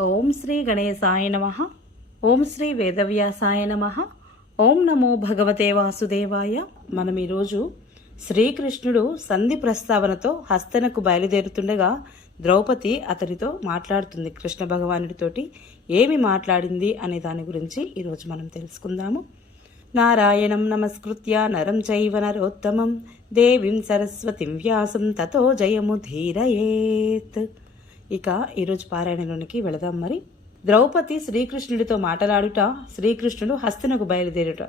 ఓం శ్రీ గణేశాయ నమ. ఓం శ్రీ వేదవ్యాసాయ నమ. ఓం నమో భగవతే వాసుదేవాయ. మనం ఈరోజు శ్రీకృష్ణుడు సంధి ప్రస్తావనతో హస్తనకు బయలుదేరుతుండగా ద్రౌపది అతడితో మాట్లాడుతుంది కృష్ణ భగవానుడితోటి. ఏమి మాట్లాడింది అనే దాని గురించి ఈరోజు మనం తెలుసుకుందాము. నారాయణం నమస్కృత్య నరం చైవ నరోత్తమం. దేవీం సరస్వతిం వ్యాసం తతో జయము ధీరయేత్. ఇక ఈరోజు పారాయణలోనికి వెళదాం మరి. ద్రౌపది శ్రీకృష్ణుడితో మాట్లాడుట శ్రీకృష్ణుడు హస్తినకు బయలుదేరుట.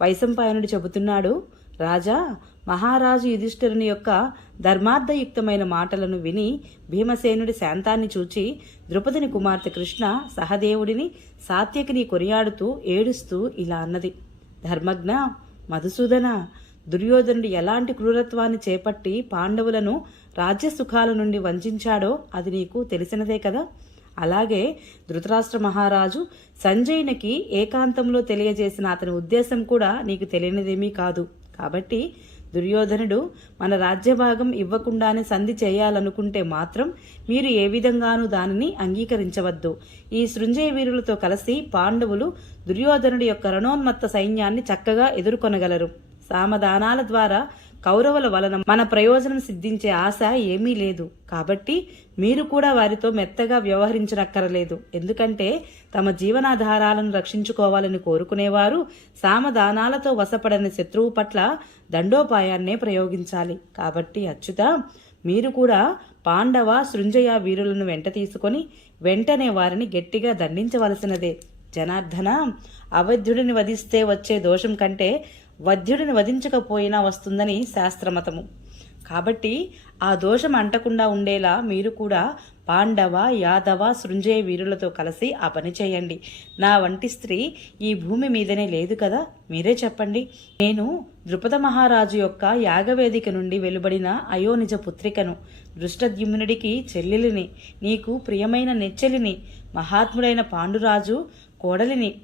వైశంపాయనుడు చెబుతున్నాడు రాజా మహారాజు యుధిష్ఠిరుని యొక్క ధర్మార్థయుక్తమైన మాటలను విని భీమసేనుడి శాంతాన్ని చూచి ద్రుపదిని కుమార్తె కృష్ణ సహదేవుడిని సాత్యకిని కొనియాడుతూ ఏడుస్తూ ఇలా అన్నది. ధర్మజ్ఞ మధుసూదన దుర్యోధనుడు ఎలాంటి క్రూరత్వాన్ని చేపట్టి పాండవులను రాజ్య సుఖాల నుండి వంచాడో అది నీకు తెలిసినదే కదా? అలాగే ధృతరాష్ట్ర మహారాజు సంజయునికి ఏకాంతంలో తెలియజేసిన అతని ఉద్దేశం కూడా నీకు తెలియనిదేమీ కాదు. కాబట్టి దుర్యోధనుడు మన రాజ్యభాగం ఇవ్వకుండానే సంధి చేయాలనుకుంటే మాత్రం మీరు ఏ విధంగానూ దానిని అంగీకరించవద్దు. ఈ సృంజయ వీరులతో కలిసి పాండవులు దుర్యోధనుడి యొక్క రణోన్మత్త సైన్యాన్ని చక్కగా ఎదుర్కొనగలరు. సామదానాల ద్వారా కౌరవుల వలన మన ప్రయోజనం సిద్ధించే ఆశ ఏమీ లేదు. కాబట్టి మీరు కూడా వారితో మెత్తగా వ్యవహరించనక్కరలేదు. ఎందుకంటే తమ జీవనాధారాలను రక్షించుకోవాలని కోరుకునేవారు సామదానాలతో వశపడని శత్రువు పట్ల దండోపాయాన్నే ప్రయోగించాలి. కాబట్టి అచ్యుత మీరు కూడా పాండవ సృంజయ వీరులను వెంట తీసుకొని వెంటనే వారిని గట్టిగా దండించవలసినదే. జనార్దన అవధ్యుడిని వధిస్తే వచ్చే దోషం కంటే వధ్యుడిని వధించకపోయినా వస్తుందని శాస్త్రమతము. కాబట్టి ఆ దోషం అంటకుండా ఉండేలా మీరు కూడా పాండవ యాదవ సృంజయ వీరులతో కలిసి ఆ పని చేయండి. నా వంటి స్త్రీ ఈ భూమి మీదనే లేదు కదా? మీరే చెప్పండి. నేను ద్రుపద మహారాజు యొక్క యాగవేదిక నుండి వెలువడిన అయోనిజ పుత్రికను దృష్టద్యుమ్నుడికి చెల్లెలిని నీకు ప్రియమైన నెచ్చెలిని మహాత్ముడైన పాండురాజు కోడలిని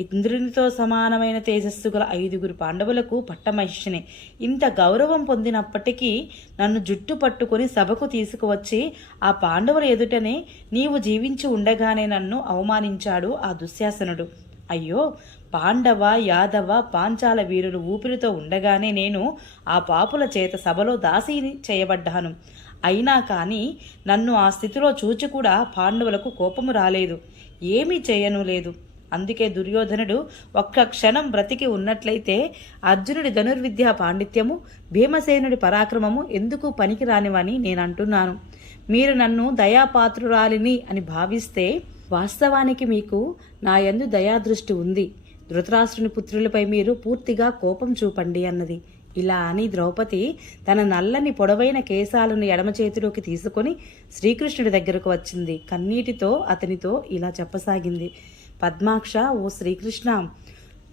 ఇంద్రునితో సమానమైన తేజస్సు గల ఐదుగురు పాండవులకు పట్టమహిషిని. ఇంత గౌరవం పొందినప్పటికీ నన్ను జుట్టు పట్టుకొని సభకు తీసుకువచ్చి ఆ పాండవుల ఎదుటనే నీవు జీవించి ఉండగానే నన్ను అవమానించాడు ఆ దుశ్శాసనుడు. అయ్యో పాండవ యాదవ పాంచాల వీరులు ఊపిరితో ఉండగానే నేను ఆ పాపుల చేత సభలో దాసీని చేయబడ్డాను. అయినా కానీ నన్ను ఆ స్థితిలో చూచి కూడా పాండవులకు కోపము రాలేదు. ఏమీ చేయను లేదు. అందుకే దుర్యోధనుడు ఒక్క క్షణం బ్రతికి ఉన్నట్లయితే అర్జునుడి ధనుర్విద్యా పాండిత్యము భీమసేనుడి పరాక్రమము ఎందుకు పనికిరానివని నేను అంటున్నాను మీరు నన్ను దయాపాత్రురాలిని అని భావిస్తే వాస్తవానికి మీకు నా యందు దయాదృష్టి ఉంది. ధృతరాష్ట్రుని పుత్రులపై మీరు పూర్తిగా కోపం చూపండి అన్నది. ఇలా అని ద్రౌపది తన నల్లని పొడవైన కేశాలను ఎడమ చేతిలోకి తీసుకొని శ్రీకృష్ణుడి దగ్గరకు వచ్చింది. కన్నీటితో అతనితో ఇలా చెప్పసాగింది. పద్మాక్ష ఓ శ్రీకృష్ణ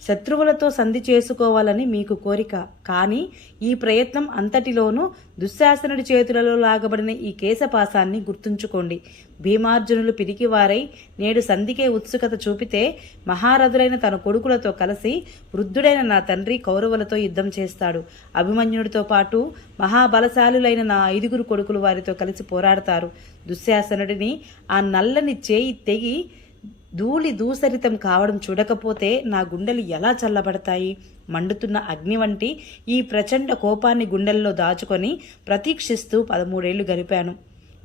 శత్రువులతో సంధి చేసుకోవాలని మీకు కోరిక. కానీ ఈ ప్రయత్నం అంతటిలోనూ దుశ్శాసనుడి చేతులలో లాగబడిన ఈ కేశపాసాన్ని గుర్తుంచుకోండి. భీమార్జునులు పిరికివారై నేడు సంధికే ఉత్సుకత చూపితే మహారథులైన తన కొడుకులతో కలిసి వృద్ధుడైన నా తండ్రి కౌరవులతో యుద్ధం చేస్తాడు. అభిమన్యుడితో పాటు మహాబలశాలులైన నా ఐదుగురు కొడుకులు వారితో కలిసి పోరాడతారు. దుశ్శాసనుడిని ఆ నల్లని చేయి తెగి ధూళి దూసరితం కావడం చూడకపోతే నా గుండెలు ఎలా చల్లబడతాయి? మండుతున్న అగ్ని వంటి ఈ ప్రచండ కోపాన్ని గుండెల్లో దాచుకొని ప్రతీక్షిస్తూ పదమూడేళ్ళు గడిపాను.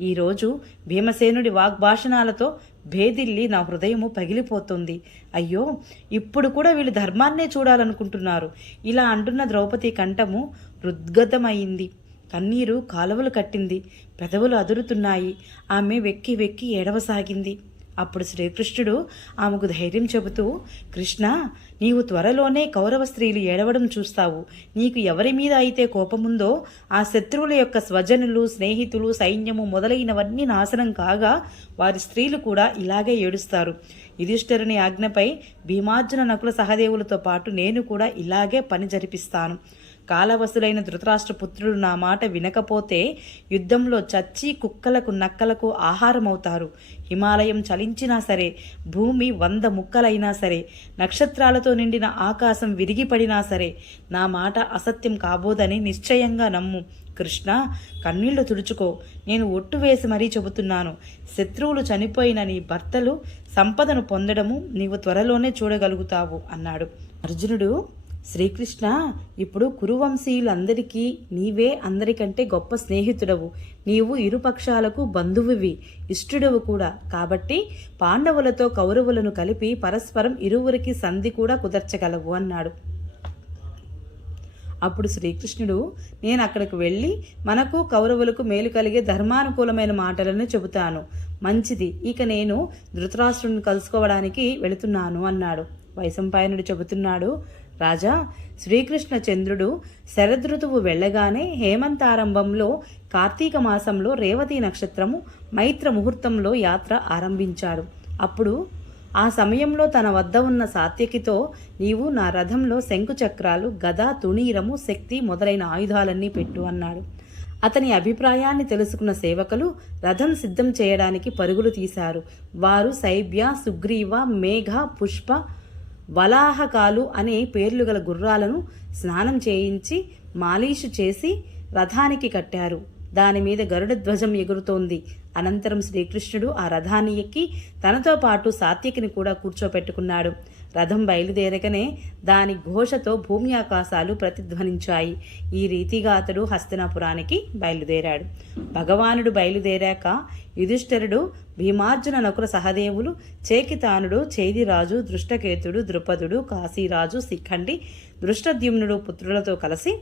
ఈరోజు భీమసేనుడి వాగ్భాషణాలతో భేదిల్లి నా హృదయము పగిలిపోతుంది. అయ్యో ఇప్పుడు కూడా వీళ్ళు ధర్మాన్నే చూడాలనుకుంటున్నారు. ఇలా అంటున్న ద్రౌపది కంఠము హృద్గతమైంది. కన్నీరు కాలువలు కట్టింది. పెదవులు అదురుతున్నాయి. ఆమె వెక్కి వెక్కి ఏడవసాగింది. అప్పుడు శ్రీకృష్ణుడు ఆమెకు ధైర్యం చెబుతూ కృష్ణ నీవు త్వరలోనే కౌరవ స్త్రీలు ఏడవడం చూస్తావు. నీకు ఎవరి మీద అయితే కోపముందో ఆ శత్రువుల యొక్క స్వజనులు స్నేహితులు సైన్యము మొదలైనవన్నీ నాశనం కాగా వారి స్త్రీలు కూడా ఇలాగే ఏడుస్తారు. యుధిష్ఠరుని ఆజ్ఞపై భీమార్జున నకుల సహదేవులతో పాటు నేను కూడా ఇలాగే పని జరిపిస్తాను. కాలవసులైన ధృతరాష్ట్ర పుత్రుడు నా మాట వినకపోతే యుద్ధంలో చచ్చి కుక్కలకు నక్కలకు ఆహారమవుతారు. హిమాలయం చలించినా సరే భూమి వంద ముక్కలైనా సరే నక్షత్రాలతో నిండిన ఆకాశం విరిగిపడినా సరే నా మాట అసత్యం కాబోదని నిశ్చయంగా నమ్ము. కృష్ణ కన్నీళ్ళు తుడుచుకో. నేను ఒట్టు వేసి మరీ చెబుతున్నాను. శత్రువులు చనిపోయిన నీ భర్తలు సంపదను పొందడము నీవు త్వరలోనే చూడగలుగుతావు అన్నాడు. అర్జునుడు శ్రీకృష్ణ ఇప్పుడు కురువంశీయులందరికీ నీవే అందరికంటే గొప్ప స్నేహితుడవు. నీవు ఇరుపక్షాలకు బంధువువి ఇష్టుడవు కూడా. కాబట్టి పాండవులతో కౌరవులను కలిపి పరస్పరం ఇరువురికి సంధి కూడా కుదర్చగలవు అన్నాడు. అప్పుడు శ్రీకృష్ణుడు నేను అక్కడికి వెళ్ళి మనకు కౌరవులకు మేలు కలిగే ధర్మానుకూలమైన మాటలను చెబుతాను. మంచిది. ఇక నేను ధృతరాష్ట్రుని కలుసుకోవడానికి వెళుతున్నాను అన్నాడు. వైశంపాయనుడు చెబుతున్నాడు రాజా శ్రీకృష్ణ చంద్రుడు శరదృతువు వెళ్ళగానే హేమంతారంభంలో కార్తీక మాసంలో రేవతి నక్షత్రము మైత్ర ముహూర్తంలో యాత్ర ఆరంభించాడు అప్పుడు ఆ సమయంలో తన వద్ద ఉన్న సాత్యకితో నీవు నా రథంలో శంకుచక్రాలు గద తుణీరము శక్తి మొదలైన ఆయుధాలన్నీ పెట్టు అన్నాడు. అతని అభిప్రాయాన్ని తెలుసుకున్న సేవకులు రథం సిద్ధం చేయడానికి పరుగులు తీశారు. వారు సైబ్య సుగ్రీవ మేఘ పుష్ప వలాహకాలు అనే పేర్లు గల గుర్రాలను స్నానం చేయించి మాలీషు చేసి రథానికి కట్టారు. దాని మీద గరుడ ధ్వజం ఎగురుతోంది. అనంతరం శ్రీకృష్ణుడు ఆ రథాన్ని ఎక్కి తనతో పాటు సాత్యకిని కూడా కూర్చోపెట్టుకున్నాడు. రథం బయలుదేరగానే దాని ఘోషతో భూమి ఆకాశాలు ప్రతిధ్వనించాయి. ఈ రీతిగా అతడు హస్తినాపురానికి బయలుదేరాడు. భగవానుడు బయలుదేరాక యుధిష్ఠరుడు భీమార్జున నకుల సహదేవులు చేకితానుడు చేదిరాజు దృష్టకేతుడు ద్రుపదుడు కాశీరాజు శిఖండి దృష్టద్యుమ్నుడు పుత్రులతో కలిసి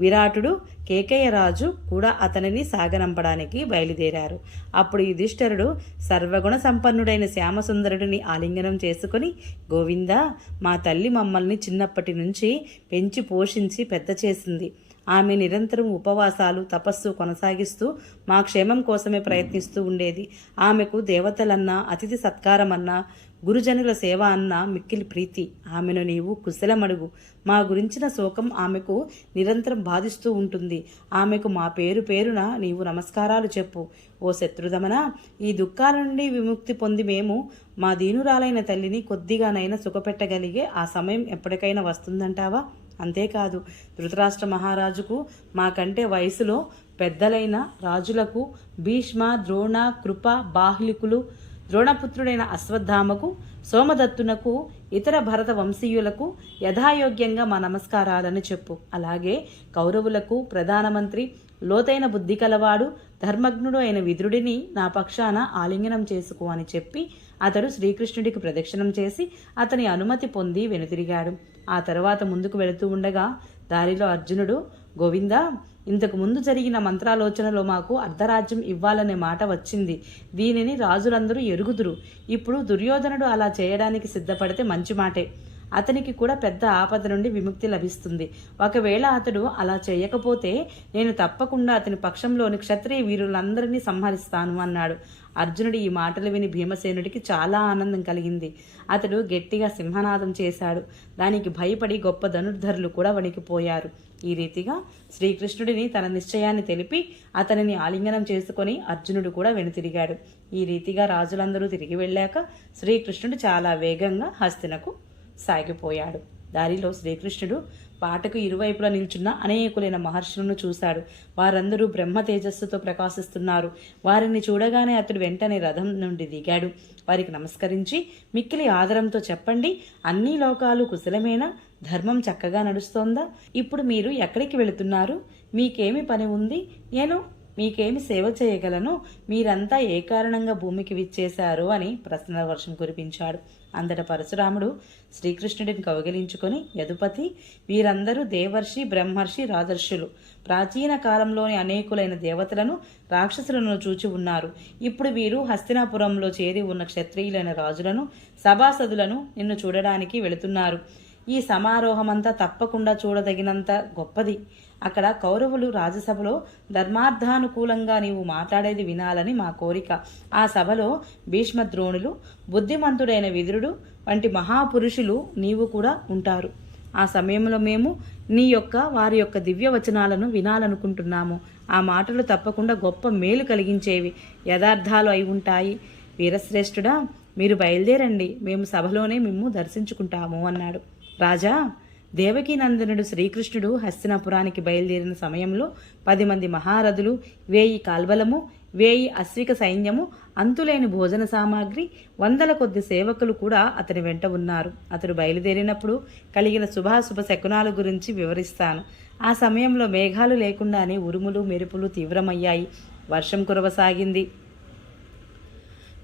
విరాటుడు కేకయ్యరాజు కూడా అతనిని సాగనంపడానికి బయలుదేరారు. అప్పుడు యుధిష్ఠరుడు సర్వగుణ సంపన్నుడైన శ్యామసుందరుడిని ఆలింగనం చేసుకుని గోవిందా మా తల్లి మమ్మల్ని చిన్నప్పటి నుంచి పెంచి పోషించి పెద్ద చేసింది. ఆమె నిరంతరం ఉపవాసాలు తపస్సు కొనసాగిస్తూ మా క్షేమం కోసమే ప్రయత్నిస్తూ ఉండేది. ఆమెకు దేవతలన్నా అతిథి సత్కారమన్నా గురుజనుల సేవ అన్న మిక్కిలి ప్రీతి. ఆమెను నీవు కుశలమడుగు. మా గురించిన శోకం ఆమెకు నిరంతరం బాధిస్తూ ఉంటుంది. ఆమెకు మా పేరు పేరున నీవు నమస్కారాలు చెప్పు. ఓ శత్రుదమన ఈ దుఃఖాల నుండి విముక్తి పొంది మేము మా దీనురాలైన తల్లిని కొద్దిగానైనా సుఖపెట్టగలిగే ఆ సమయం ఎప్పటికైనా వస్తుందంటావా? అంతేకాదు ధృతరాష్ట్ర మహారాజుకు మాకంటే వయసులో పెద్దలైన రాజులకు భీష్మ ద్రోణ కృప బాహ్లికులు ద్రోణపుత్రుడైన అశ్వత్థామకు సోమదత్తునకు ఇతర భరత వంశీయులకు యథాయోగ్యంగా మా నమస్కారాలను చెప్పు. అలాగే కౌరవులకు ప్రధానమంత్రి లోతైన బుద్ధి కలవాడు ధర్మజ్ఞుడు అయిన విదురుడిని నా పక్షాన ఆలింగనం చేసుకో అని చెప్పి అతడు శ్రీకృష్ణుడికి ప్రదక్షిణం చేసి అతని అనుమతి పొంది వెనుతిరిగాడు. ఆ తర్వాత ముందుకు వెళుతూ ఉండగా దారిలో అర్జునుడు గోవిందా ఇంతకు ముందు జరిగిన మంత్రాలోచనలో మాకు అర్ధరాజ్యం ఇవ్వాలనే మాట వచ్చింది. దీనిని రాజులందరూ ఎరుగుదురు. ఇప్పుడు దుర్యోధనుడు అలా చేయడానికి సిద్ధపడితే మంచి మాటే. అతనికి కూడా పెద్ద ఆపద నుండి విముక్తి లభిస్తుంది. ఒకవేళ అతడు అలా చేయకపోతే నేను తప్పకుండా అతని పక్షంలోని క్షత్రియ వీరులందరినీ సంహరిస్తాను అన్నాడు. అర్జునుడి ఈ మాటలు విని భీమసేనుడికి చాలా ఆనందం కలిగింది. అతడు గట్టిగా సింహనాదం చేశాడు. దానికి భయపడి గొప్ప ధనుర్ధరులు కూడా వణికిపోయారు ఈ రీతిగా శ్రీకృష్ణుడిని తన నిశ్చయాన్ని తెలిపి అతనిని ఆలింగనం చేసుకొని అర్జునుడు కూడా వెనుతిరిగాడు ఈ రీతిగా రాజులందరూ తిరిగి వెళ్ళాక శ్రీకృష్ణుడు చాలా వేగంగా హస్తినకు సాగిపోయాడు. దారిలో శ్రీకృష్ణుడు పాటకు ఇరువైపులా నిల్చున్న అనేకులైన మహర్షులను చూశాడు. వారందరూ బ్రహ్మ తేజస్సుతో ప్రకాశిస్తున్నారు. వారిని చూడగానే అతడు వెంటనే రథం నుండి దిగాడు. వారికి నమస్కరించి మిక్కిలి ఆదరంతో చెప్పండి అన్ని లోకాలు కుశలమేనా? ధర్మం చక్కగా నడుస్తోందా? ఇప్పుడు మీరు ఎక్కడికి వెళుతున్నారు? మీకేమి పని ఉంది? నేను మీకేమి సేవ చేయగలను? మీరంతా ఏ కారణంగా భూమికి విచ్చేశారు? అని ప్రశ్నల వర్షం కురిపించాడు. అంతట పరశురాముడు శ్రీకృష్ణుడిని కౌగిలించుకొని యదుపతి వీరందరూ దేవర్షి బ్రహ్మర్షి రాజర్షులు. ప్రాచీన కాలంలోని అనేకులైన దేవతలను రాక్షసులను చూచి ఉన్నారు. ఇప్పుడు వీరు హస్తినాపురంలో చేరి ఉన్న క్షత్రియులైన రాజులను సభాసదులను నిన్ను చూడడానికి వెళుతున్నారు. ఈ సమారోహమంతా తప్పకుండా చూడదగినంత గొప్పది. అక్కడ కౌరవులు రాజసభలో ధర్మార్థానుకూలంగా నీవు మాట్లాడేది వినాలని మా కోరిక. ఆ సభలో భీష్మద్రోణులు బుద్ధిమంతుడైన విదురుడు వంటి మహాపురుషులు నీవు కూడా ఉంటారు. ఆ సమయంలో మేము నీ యొక్క వారి యొక్క దివ్య వచనాలను వినాలనుకుంటున్నాము. ఆ మాటలు తప్పకుండా గొప్ప మేలు కలిగించేవి. యథార్థాలు అయి ఉంటాయి. వీరశ్రేష్ఠుడా మీరు బయలుదేరండి. మేము సభలోనే మేము దర్శించుకుంటాము అన్నాడు. రాజా దేవకీనందనుడు శ్రీకృష్ణుడు హస్తినాపురానికి బయలుదేరిన సమయంలో పది మంది మహారథులు వేయి కాల్వలము వేయి అశ్విక సైన్యము అంతులేని భోజన సామాగ్రి వందల కొద్ది సేవకులు కూడా అతని వెంట ఉన్నారు. అతడు బయలుదేరినప్పుడు కలిగిన శుభాశుభ శకునాల గురించి వివరిస్తాను. ఆ సమయంలో మేఘాలు లేకుండానే ఉరుములు మెరుపులు తీవ్రమయ్యాయి. వర్షం కురవసాగింది.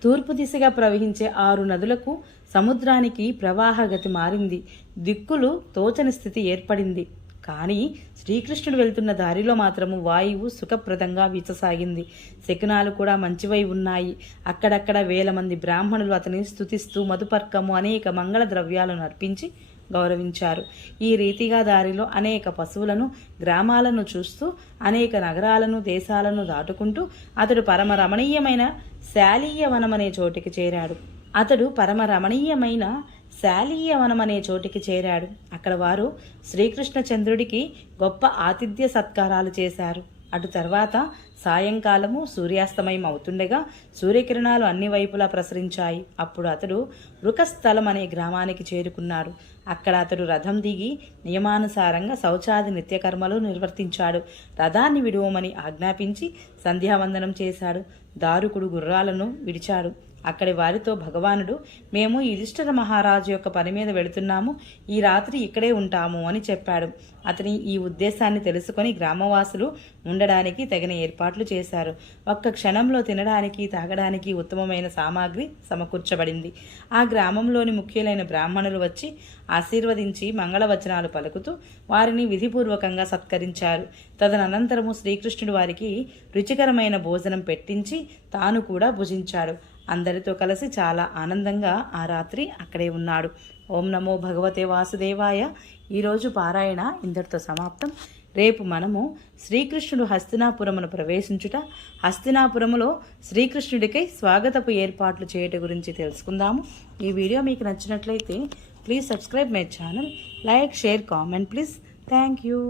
తూర్పు దిశగా ప్రవహించే ఆరు నదులకు సముద్రానికి ప్రవాహగతి మారింది. దిక్కులు తోచని స్థితి ఏర్పడింది. కానీ శ్రీకృష్ణుడు వెళ్తున్న దారిలో మాత్రము వాయువు సుఖప్రదంగా వీచసాగింది. శకునాలు కూడా మంచివై ఉన్నాయి. అక్కడక్కడ వేల మంది బ్రాహ్మణులు అతని స్థుతిస్తూ మధుపర్కము అనేక మంగళ ద్రవ్యాలను అర్పించి గౌరవించారు. ఈ రీతిగా దారిలో అనేక పశువులను గ్రామాలను చూస్తూ అనేక నగరాలను దేశాలను దాటుకుంటూ అతడు పరమ రమణీయమైన శాలీయ వనమనే చోటికి చేరాడు. అతడు పరమ రమణీయమైన శాలీయవనం అనే చోటికి చేరాడు. అక్కడ వారు శ్రీకృష్ణచంద్రుడికి గొప్ప ఆతిథ్య సత్కారాలు చేశారు. అటు తర్వాత సాయంకాలము సూర్యాస్తమయం అవుతుండగా సూర్యకిరణాలు అన్ని వైపులా ప్రసరించాయి. అప్పుడు అతడు వృకస్థలం అనే గ్రామానికి చేరుకున్నాడు. అక్కడ అతడు రథం దిగి నియమానుసారంగా శౌచాది నిత్యకర్మలు నిర్వర్తించాడు. రథాన్ని విడువమని ఆజ్ఞాపించి సంధ్యావందనం చేశాడు. దారుకుడు గుర్రాలను విడిచాడు. అక్కడి వారితో భగవానుడు మేము యుధిష్ఠిర మహారాజు యొక్క పని మీద వెళుతున్నాము. ఈ రాత్రి ఇక్కడే ఉంటాము అని చెప్పాడు. అతని ఈ ఉద్దేశాన్ని తెలుసుకొని గ్రామవాసులు ఉండడానికి తగిన ఏర్పాట్లు చేశారు. ఒక్క క్షణంలో తినడానికి తాగడానికి ఉత్తమమైన సామాగ్రి సమకూర్చబడింది. ఆ గ్రామంలోని ముఖ్యులైన బ్రాహ్మణులు వచ్చి ఆశీర్వదించి మంగళవచనాలు పలుకుతూ వారిని విధిపూర్వకంగా సత్కరించారు. తదనంతరము శ్రీకృష్ణుడు వారికి రుచికరమైన భోజనం పెట్టించి తాను కూడా భుజించాడు. అందరితో కలిసి చాలా ఆనందంగా ఆ రాత్రి అక్కడే ఉన్నాడు. ఓం నమో భగవతే వాసుదేవాయ. ఈరోజు పారాయణ ఇందరితో సమాప్తం. రేపు మనము శ్రీకృష్ణుడు హస్తినాపురమును ప్రవేశించుట హస్తినాపురములో శ్రీకృష్ణుడికై స్వాగతపు ఏర్పాట్లు చేయట గురించి తెలుసుకుందాము. ఈ వీడియో మీకు నచ్చినట్లయితే please subscribe my channel like share comment please. Thank you.